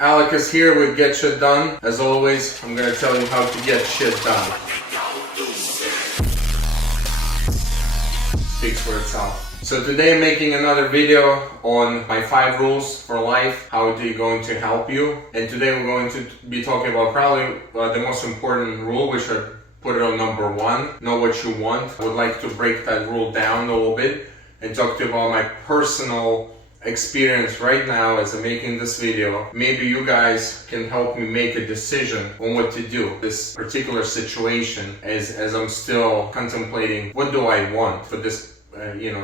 Alec is here with Get Shit Done. As always, I'm gonna tell you how to get shit done. Speaks for itself. So today I'm making another video on my 5 rules for life, how they're going to help you. And today we're going to be talking about probably the most important rule, which I put it on number 1, know what you want. I would like to break that rule down a little bit and talk to you about my personal experience right now as I'm making this video. Maybe you guys can help me make a decision on what to do this particular situation as I'm still contemplating what do I want for this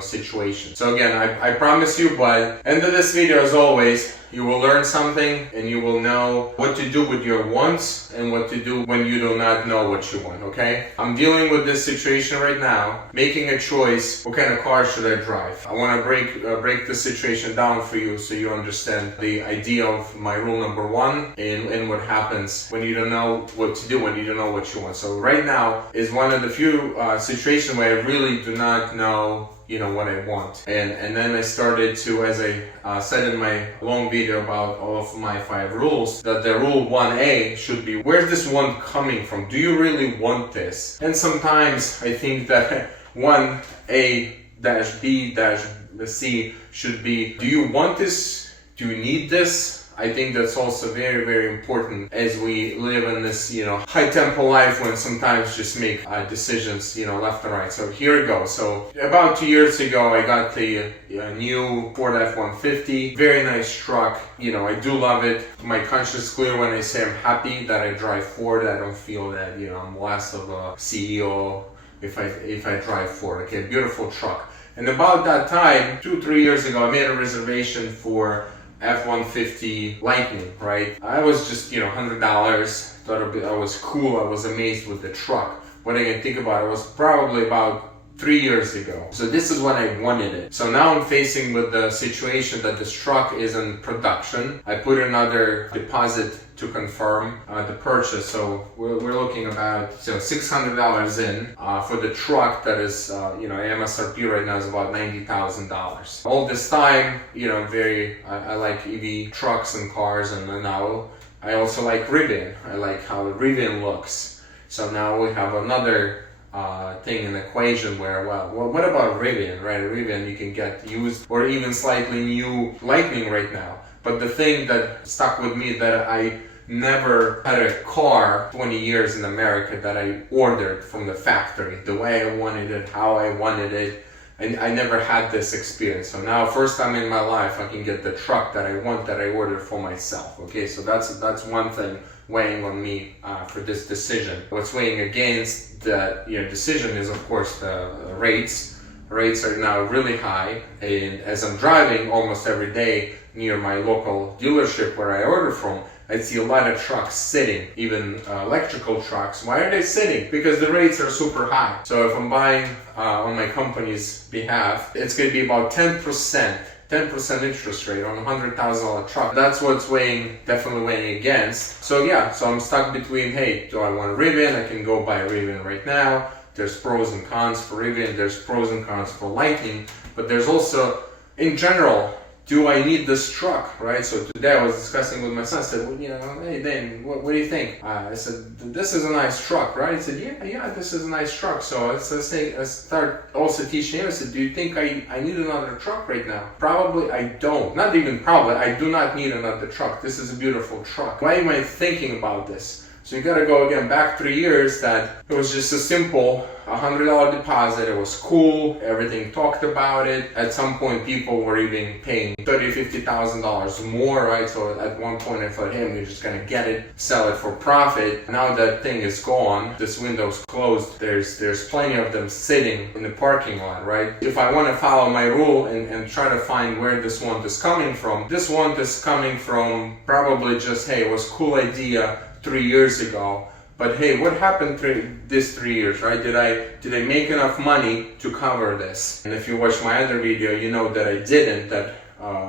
situation. So again, I promise you by end of this video, as always, you will learn something and you will know what to do with your wants and what to do when you do not know what you want, okay? I'm dealing with this situation right now, making a choice, what kind of car should I drive? I want to break the situation down for you so you understand the idea of my rule number 1 and what happens when you don't know what to do, when you don't know what you want. So right now is one of the few situations where I really do not know what I want. And then I started to, as I said in my long video about all of my 5 rules, that the rule 1A should be, where's this want coming from? Do you really want this? And sometimes I think that 1A-B-C should be, do you want this? Do you need this? I think that's also very, very important as we live in this, high tempo life when sometimes just make decisions, left and right. So here we go. So about 2 years ago, I got the new Ford F-150. Very nice truck. I do love it. My conscience is clear when I say I'm happy that I drive Ford. I don't feel that, I'm less of a CEO if I drive Ford. Okay, beautiful truck. And about that time, 2-3 years ago, I made a reservation for F-150 Lightning, right? I was just, $100, thought I was cool, I was amazed with the truck. When I can think about it, it was probably about 3 years ago. So this is when I wanted it. So now I'm facing with the situation that this truck is in production. I put another deposit to confirm the purchase. So we're looking about $600 in for the truck that is, MSRP right now is about $90,000. All this time, I like EV trucks and cars, and now I also like Rivian. I like how the Rivian looks. So now we have another thing in the equation where, well, what about Rivian, right? Rivian, you can get used or even slightly new Lightning right now. But the thing that stuck with me, that I never had a car 20 years in America that I ordered from the factory, the way I wanted it, how I wanted it. And I never had this experience. So now, first time in my life, I can get the truck that I want, that I ordered for myself. Okay, so that's one thing weighing on me for this decision. What's weighing against that decision is, of course, the rates. Rates are now really high, and as I'm driving almost every day near my local dealership where I order from, I see a lot of trucks sitting, even electrical trucks. Why are they sitting? Because the rates are super high. So if I'm buying on my company's behalf, it's going to be about 10% interest rate on a $100,000 truck. That's what's definitely weighing against. So yeah, so I'm stuck between, hey, do I want a Rivian? I can go buy a Rivian right now. There's pros and cons for Rivian. There's pros and cons for Lightning. But there's also, in general, do I need this truck, right? So today I was discussing with my son. I said, well, hey, Dan, what do you think? I said, this is a nice truck, right? He said, yeah, this is a I truck. So I start also teaching him. I said, do you think I need another truck right now? Probably I don't. Not even probably. I do not need another truck. This is a beautiful truck. Why am I thinking about this? So you gotta go again back 3 years that it was just a simple $100 deposit. It was cool. Everything talked about it. At some point, people were even paying $30,000, $50,000 more, right? So at one point, I thought, hey, we're just gonna get it, sell it for profit. Now that thing is gone. This window's closed. There's plenty of them sitting in the parking lot, right? If I want to follow my rule and try to find where this want is coming from, this want is coming from probably just, hey, it was a cool idea 3 years ago, but hey, what happened this 3 years, right? Did I make enough money to cover this? And if you watch my other video, you know that I didn't, that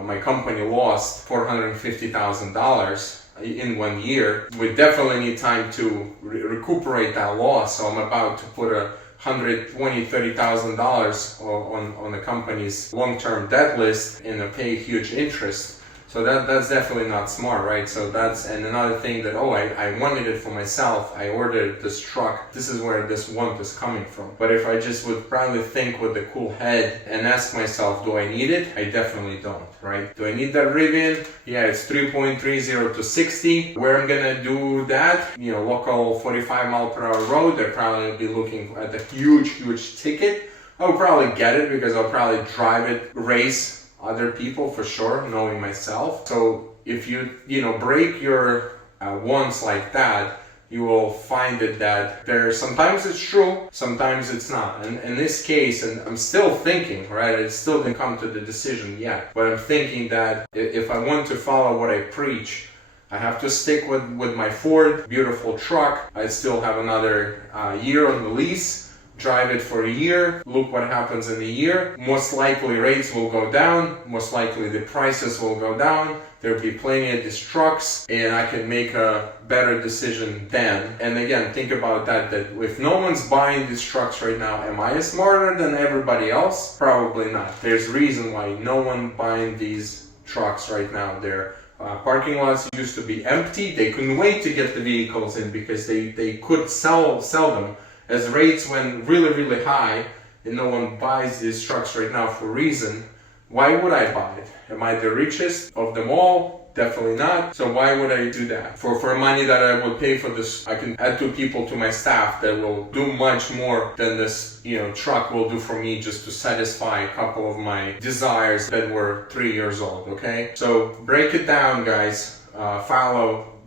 my company lost $450,000 in 1 year. We definitely need time to recuperate that loss, so I'm about to put $120,000-$130,000 on the company's long-term debt list and pay huge interest. So that's definitely not smart, right? So and another thing that, oh, I wanted it for myself, I ordered this truck, this is where this want is coming from. But if I just would probably think with a cool head and ask myself, do I need it? I definitely don't, right? Do I need that Rivian? Yeah, it's 3.30 to 60. Where I'm gonna do that, local 45-mile-per-hour road, I'll probably be looking at a huge ticket. I'll probably get it because I'll probably drive it, race other people for sure, knowing myself. So if you break your wants like that, you will find it that sometimes it's true, sometimes it's not. And in this case, and I'm still thinking, right? I still didn't come to the decision yet, but I'm thinking that if I want to follow what I preach, I have to stick with my Ford, beautiful truck. I still have another year on the lease. Drive it for a year, look what happens in a year. Most likely rates will go down, most likely the prices will go down, there'll be plenty of these trucks, and I can make a better decision then. And again, think about that if no one's buying these trucks right now, am I smarter than everybody else? Probably not. There's a reason why no one buying these trucks right now. Their parking lots used to be empty, they couldn't wait to get the vehicles in because they could sell them. As rates went really high and no one buys these trucks right now for a reason, why would I buy it? Am I the richest of them all? Definitely not. So why would I do that? For money that I would pay for this, I can add 2 people to my staff that will do much more than this truck will do for me just to satisfy a couple of my desires that were 3 years old, okay? So break it down, guys.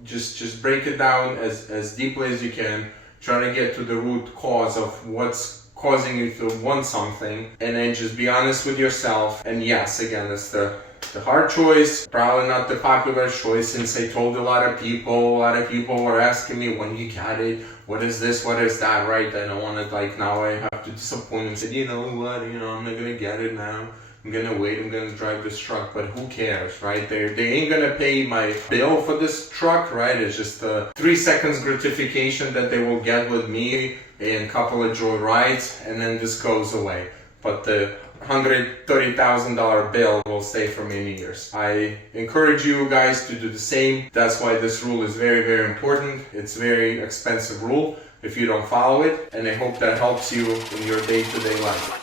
Just break it down as deeply as you can. Try to get to the root cause of what's causing you to want something, and then just be honest with yourself. And yes, again, it's the hard choice, probably not the popular choice, since I told a lot of people were asking me, when you got it, what is this, what is that, right? I don't want to, now I have to disappoint and say, you know what, I'm not gonna get it now. I'm gonna wait, I'm gonna drive this truck, but who cares, right? They ain't gonna pay my bill for this truck, right? It's just a 3 seconds gratification that they will get with me and a couple of joy rides, and then this goes away. But the $130,000 bill will stay for many years. I encourage you guys to do the same. That's why this rule is very important. It's a very expensive rule if you don't follow it, and I hope that helps you in your day-to-day life.